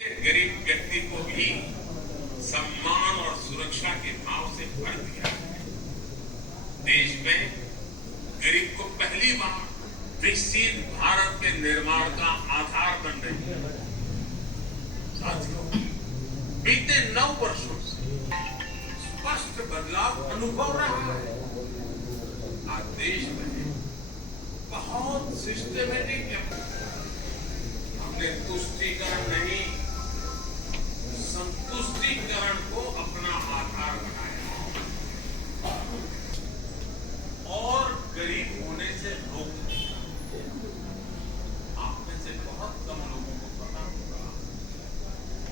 गरीब व्यक्ति को भी सम्मान और सुरक्षा के भाव से भर दिया है। देश में गरीब को पहली बार विकसित भारत के निर्माण का आधार बन रही है। साथियों, बीते 9 वर्षों से स्पष्ट बदलाव अनुभव रहा है। आज देश में बहुत सिस्टमेटिक हमने तुष्टीकरण नहीं, संतुष्टीकरण को अपना आधार बनाया और गरीब होने से रोक दिया। आप में से बहुत कम लोगों को पता होगा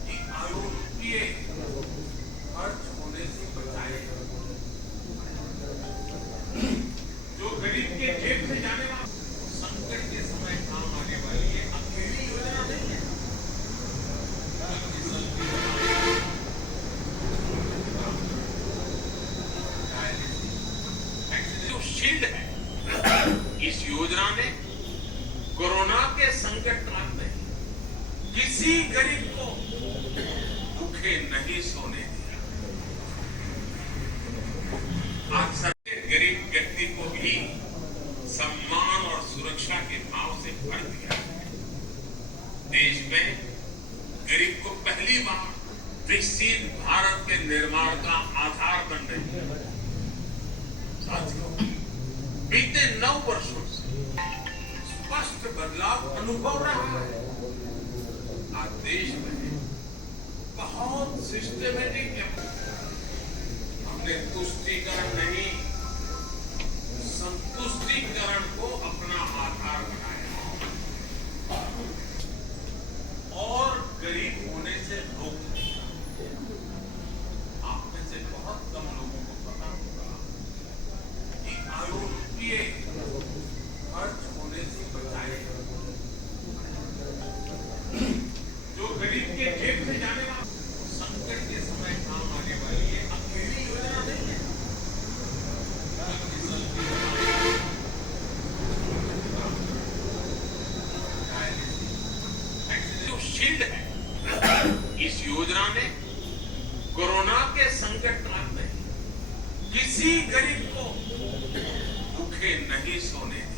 कि आरोग्य खर्च होने से बचाए जो गरीब के जेब से जाने वाला संकट के समय काम आने वाली है। अकेली योजना नहीं है, जो शील्ड है। इस योजना ने कोरोना के संकट काल में किसी गरीब को भूखे नहीं सोने दिया। अक्सर गरीब व्यक्ति को भी सम्मान और सुरक्षा के भाव से भर दिया है। देश में गरीब को पहली बार विकसित भारत के निर्माण का आधार बन रही है। साथियों, बीते 9 वर्षों से स्पष्ट बदलाव अनुभव रहा है। आज देश में बहुत सिस्टमेटिक हमने तुष्टीकरण नहीं, संतुष्टीकरण को अपना आधार बनाया और गरीब होने से रोक दिया। आप में से बहुत कम लोगों को पता होगा कि आरोग्य खर्च होने से बचाए जो गरीब के जेब से जाने वाला संकट के समय काम आने वाली है। अकेली योजना नहीं है, जो शील्ड है। इस योजना ने कोरोना के संकट काल में किसी गरीब को भूखे नहीं सोने दिया।